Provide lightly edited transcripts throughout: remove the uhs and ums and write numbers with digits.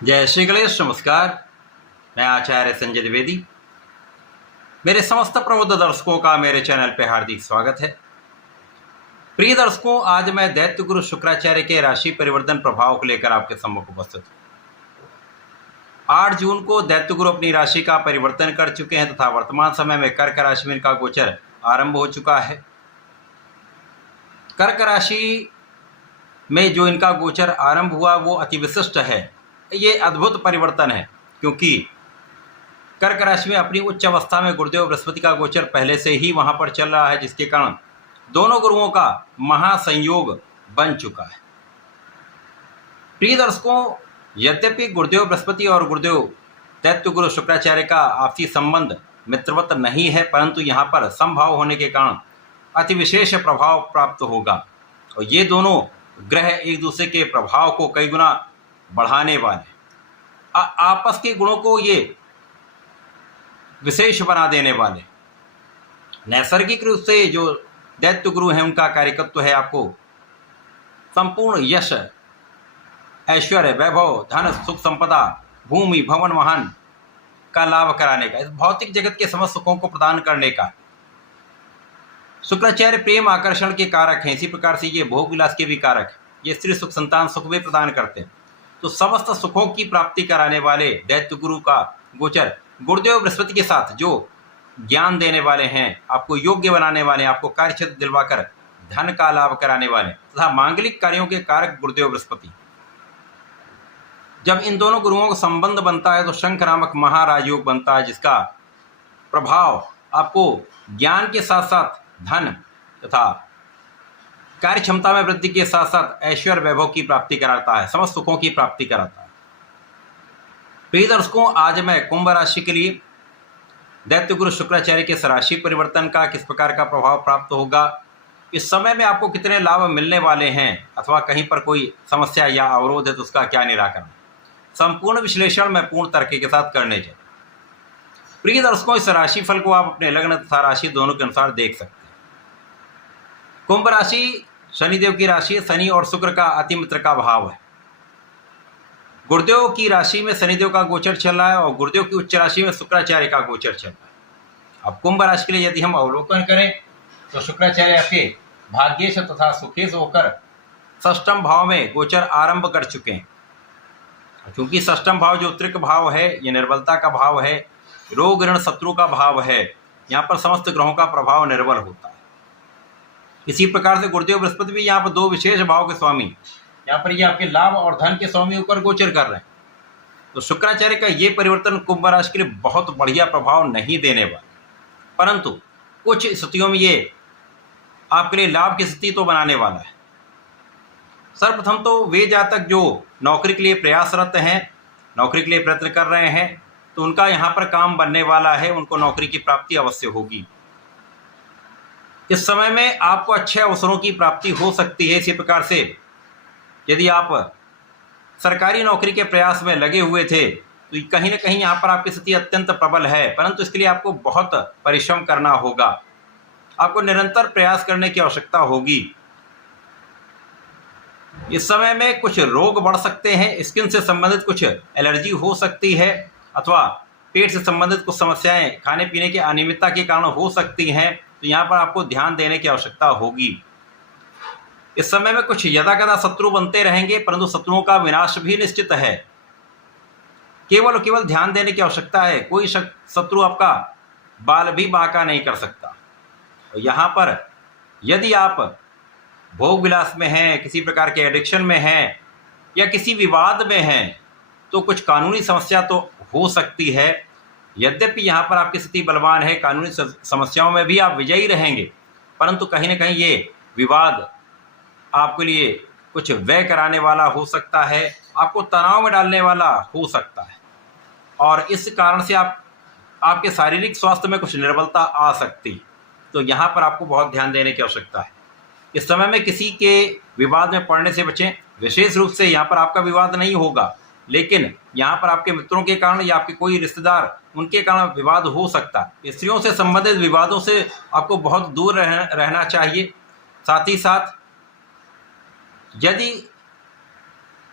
जय श्री गणेश। नमस्कार। मैं आचार्य संजय द्विवेदी। मेरे समस्त प्रबुद्ध दर्शकों का मेरे चैनल पे हार्दिक स्वागत है। प्रिय दर्शकों, आज मैं दैत्य गुरु शुक्राचार्य के राशि परिवर्तन प्रभाव को लेकर आपके सम्मुख उपस्थित हूँ। 8 जून को दैत्य गुरु अपनी राशि का परिवर्तन कर चुके हैं तथा वर्तमान समय में कर्क राशि में इनका गोचर आरंभ हो चुका है। कर्क राशि में जो इनका गोचर आरंभ हुआ वो अति विशिष्ट है। ये अद्भुत परिवर्तन है क्योंकि कर्क राशि में अपनी उच्च अवस्था में गुरुदेव बृहस्पति का गोचर पहले से ही वहां पर चल रहा है, जिसके कारण दोनों गुरुओं का महासंयोग बन चुका है। प्रिय दर्शकों, यद्यपि गुरुदेव बृहस्पति और गुरुदेव दैत्य गुरु शुक्राचार्य का आपसी संबंध मित्रवत नहीं है, परंतु यहाँ पर समभाव होने के कारण अति विशेष प्रभाव प्राप्त होगा और ये दोनों ग्रह एक दूसरे के प्रभाव को कई गुना बढ़ाने वाले, आपस के गुणों को ये विशेष बना देने वाले। नैसर्गिक रूप से जो दैत्य गुरु हैं उनका कार्यकत्व है आपको संपूर्ण यश, ऐश्वर्य, वैभव, धन, सुख, संपदा, भूमि, भवन, वाहन का लाभ कराने का, इस भौतिक जगत के समस्त सुखों को प्रदान करने का। शुक्राचार्य प्रेम आकर्षण के कारक हैं, इसी प्रकार से ये भोग विलास के भी कारक हैं। ये स्त्री सुख, संतान सुख भी प्रदान करते हैं। तो समस्त सुखों की प्राप्ति कराने वाले दैत्य गुरु का गोचर गुरुदेव बृहस्पति के साथ जो ज्ञान देने वाले हैं, आपको योग्य बनाने वाले, आपको कार्य क्षेत्र दिलवाकर धन का लाभ कराने वाले तथा मांगलिक कार्यों के कारक गुरुदेव बृहस्पति, जब इन दोनों गुरुओं का संबंध बनता है तो शंख नामक महाराजयोग बनता है, जिसका प्रभाव आपको ज्ञान के साथ साथ धन तथा कार्य क्षमता में वृद्धि के साथ साथ ऐश्वर्य वैभव की प्राप्ति कराता है, समस्त सुखों की प्राप्ति कराता है। प्रिय दर्शकों, आज मैं कुंभ राशि के लिए दैत्य गुरु शुक्राचार्य के राशि परिवर्तन का किस प्रकार का प्रभाव प्राप्त होगा, इस समय में आपको कितने लाभ मिलने वाले हैं अथवा कहीं पर कोई समस्या या अवरोध है तो उसका क्या निराकरण, संपूर्ण विश्लेषण मैं पूर्ण तर्क के साथ करने जा। प्रिय दर्शकों, इस राशि फल को आप अपने लग्न तथा राशि दोनों के अनुसार देख सकते हैं। कुंभ राशि शनिदेव की राशि है। शनि और शुक्र का अति मित्र का भाव है। गुरुदेव की राशि में शनिदेव का गोचर चल रहा है और गुरुदेव की उच्च राशि में शुक्राचार्य का गोचर चल रहा है। अब कुंभ राशि के लिए यदि हम अवलोकन करें तो शुक्राचार्य आपके भाग्येश तथा सुखेश होकर षष्ठम भाव में गोचर आरंभ कर चुके हैं। क्योंकि षष्ठम भाव जो त्रिक भाव है, ये निर्बलता का भाव है, रोग ऋण शत्रु का भाव है। यहाँ पर समस्त ग्रहों का प्रभाव निर्बल होता है। इसी प्रकार से गुरुदेव बृहस्पति भी यहाँ पर दो विशेष भाव के स्वामी, यहाँ पर ये आपके लाभ और धन के स्वामी ऊपर गोचर कर रहे हैं। तो शुक्राचार्य का ये परिवर्तन कुंभ राशि के लिए बहुत बढ़िया प्रभाव नहीं देने वाला, परंतु कुछ स्थितियों में ये आपके लिए लाभ की स्थिति तो बनाने वाला है। सर्वप्रथम तो वे जातक जो नौकरी के लिए प्रयासरत हैं, नौकरी के लिए प्रयत्न कर रहे हैं, तो उनका यहाँ पर काम बनने वाला है, उनको नौकरी की प्राप्ति अवश्य होगी। इस समय में आपको अच्छे अवसरों की प्राप्ति हो सकती है। इसी प्रकार से यदि आप सरकारी नौकरी के प्रयास में लगे हुए थे तो कहीं ना कहीं यहाँ पर आपकी स्थिति अत्यंत प्रबल है, परंतु इसके लिए आपको बहुत परिश्रम करना होगा, आपको निरंतर प्रयास करने की आवश्यकता होगी। इस समय में कुछ रोग बढ़ सकते हैं, स्किन से संबंधित कुछ एलर्जी हो सकती है अथवा पेट से संबंधित कुछ समस्याएं खाने पीने की अनियमितता के कारण हो सकती हैं, तो यहाँ पर आपको ध्यान देने की आवश्यकता होगी। इस समय में कुछ यदाकदा शत्रु बनते रहेंगे, परंतु शत्रुओं का विनाश भी निश्चित है। केवल ध्यान देने की आवश्यकता है। कोई शत्रु आपका बाल भी बांका नहीं कर सकता। और यहाँ पर यदि आप भोग विलास में हैं, किसी प्रकार के एडिक्शन में हैं या किसी विवाद में हैं, तो कुछ कानूनी समस्या तो हो सकती है। यद्यपि यहाँ पर आपकी स्थिति बलवान है, कानूनी समस्याओं में भी आप विजयी रहेंगे, परंतु कहीं ना कहीं ये विवाद आपके लिए कुछ व्यय कराने वाला हो सकता है, आपको तनाव में डालने वाला हो सकता है और इस कारण से आपके शारीरिक स्वास्थ्य में कुछ निर्बलता आ सकती। तो यहाँ पर आपको बहुत ध्यान देने की आवश्यकता है। इस समय में किसी के विवाद में पड़ने से बचें। विशेष रूप से यहाँ पर आपका विवाद नहीं होगा, लेकिन यहाँ पर आपके मित्रों के कारण या आपके कोई रिश्तेदार, उनके कारण विवाद हो सकता है। स्त्रियों से संबंधित विवादों से आपको बहुत दूर रहना चाहिए। साथ ही साथ यदि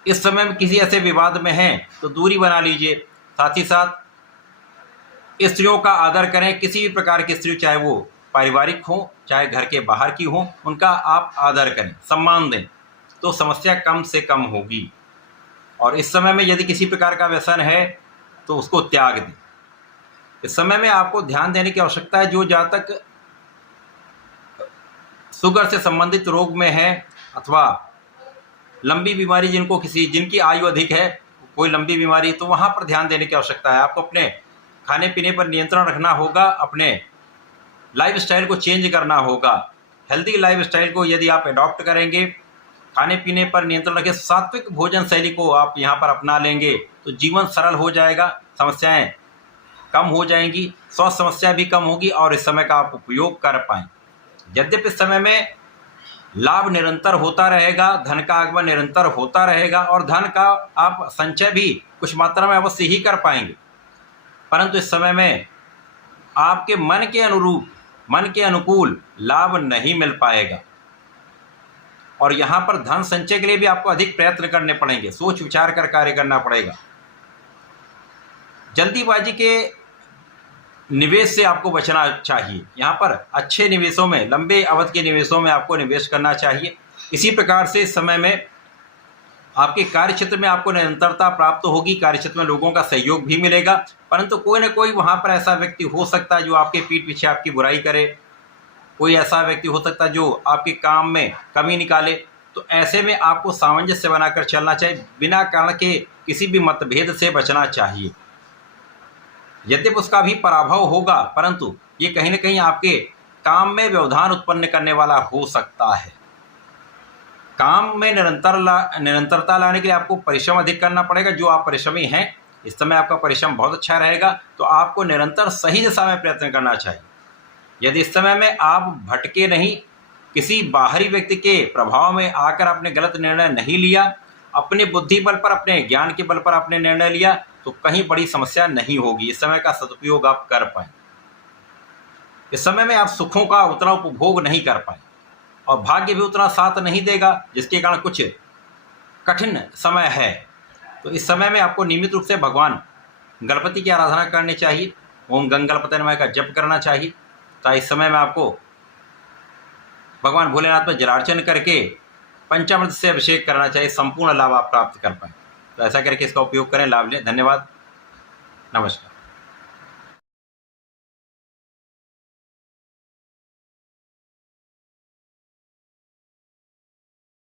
इस समय में किसी ऐसे विवाद में हैं तो दूरी बना लीजिए। साथ ही साथ स्त्रियों का आदर करें, किसी भी प्रकार की स्त्री, चाहे वो पारिवारिक हो चाहे घर के बाहर की हो, उनका आप आदर करें, सम्मान दें, तो समस्या कम से कम होगी। और इस समय में यदि किसी प्रकार का व्यसन है तो उसको त्याग दें। इस समय में आपको ध्यान देने की आवश्यकता है, जो जातक शुगर से संबंधित रोग में है अथवा लंबी बीमारी, जिनकी आयु अधिक है, कोई लंबी बीमारी, तो वहाँ पर ध्यान देने की आवश्यकता है। आपको अपने खाने पीने पर नियंत्रण रखना होगा, अपने लाइफस्टाइल को चेंज करना होगा। हेल्दी लाइफस्टाइल को यदि आप अडॉप्ट करेंगे, खाने पीने पर नियंत्रण रखें, सात्विक भोजन शैली को आप यहाँ पर अपना लेंगे तो जीवन सरल हो जाएगा, समस्याएं कम हो जाएंगी, स्वास्थ्य समस्या भी कम होगी और इस समय का आप उपयोग कर पाएँ। यद्यपि इस समय में लाभ निरंतर होता रहेगा, धन का आगमन निरंतर होता रहेगा और धन का आप संचय भी कुछ मात्रा में अवश्य ही कर पाएंगे, परंतु इस समय में आपके मन के अनुरूप, मन के अनुकूल लाभ नहीं मिल पाएगा। और यहाँ पर धन संचय के लिए भी आपको अधिक प्रयत्न करने पड़ेंगे, सोच विचार कर कार्य करना पड़ेगा। जल्दीबाजी के निवेश से आपको बचना चाहिए। यहाँ पर अच्छे निवेशों में, लंबे अवधि के निवेशों में आपको निवेश करना चाहिए। इसी प्रकार से इस समय में आपके कार्यक्षेत्र में आपको निरंतरता प्राप्त होगी, कार्यक्षेत्र में लोगों का सहयोग भी मिलेगा, परंतु कोई ना कोई वहाँ पर ऐसा व्यक्ति हो सकता है जो आपके पीठ पीछे आपकी बुराई करे, कोई ऐसा व्यक्ति हो सकता है जो आपके काम में कमी निकाले। तो ऐसे में आपको सामंजस्य बनाकर चलना चाहिए, बिना कारण के किसी भी मतभेद से बचना चाहिए। यद्यपि उसका भी पराभव होगा, परंतु ये कहीं ना कहीं आपके काम में व्यवधान उत्पन्न करने वाला हो सकता है। काम में निरंतरता लाने के लिए आपको परिश्रम अधिक करना पड़ेगा। जो आप परिश्रमी हैं, इस समय आपका परिश्रम बहुत अच्छा रहेगा, तो आपको निरंतर सही दिशा में प्रयत्न करना चाहिए। यदि इस समय में आप भटके नहीं, किसी बाहरी व्यक्ति के प्रभाव में आकर आपने गलत निर्णय नहीं लिया, अपने बुद्धि बल पर, अपने ज्ञान के बल पर आपने निर्णय लिया, तो कहीं बड़ी समस्या नहीं होगी। इस समय का सदुपयोग आप कर पाएं। इस समय में आप सुखों का उतना उपभोग नहीं कर पाए और भाग्य भी उतना साथ नहीं देगा, जिसके कारण कुछ कठिन समय है। तो इस समय में आपको नियमित रूप से भगवान गणपति की आराधना करनी चाहिए, ओम गंग गणपति नमः का जप करना चाहिए। तो इस समय में आपको भगवान भोलेनाथ में जलार्चन करके पंचामृत से अभिषेक करना चाहिए, संपूर्ण लाभ आप प्राप्त कर पाएँ। तो ऐसा करके इसका उपयोग करें, लाभ लें। धन्यवाद, नमस्कार।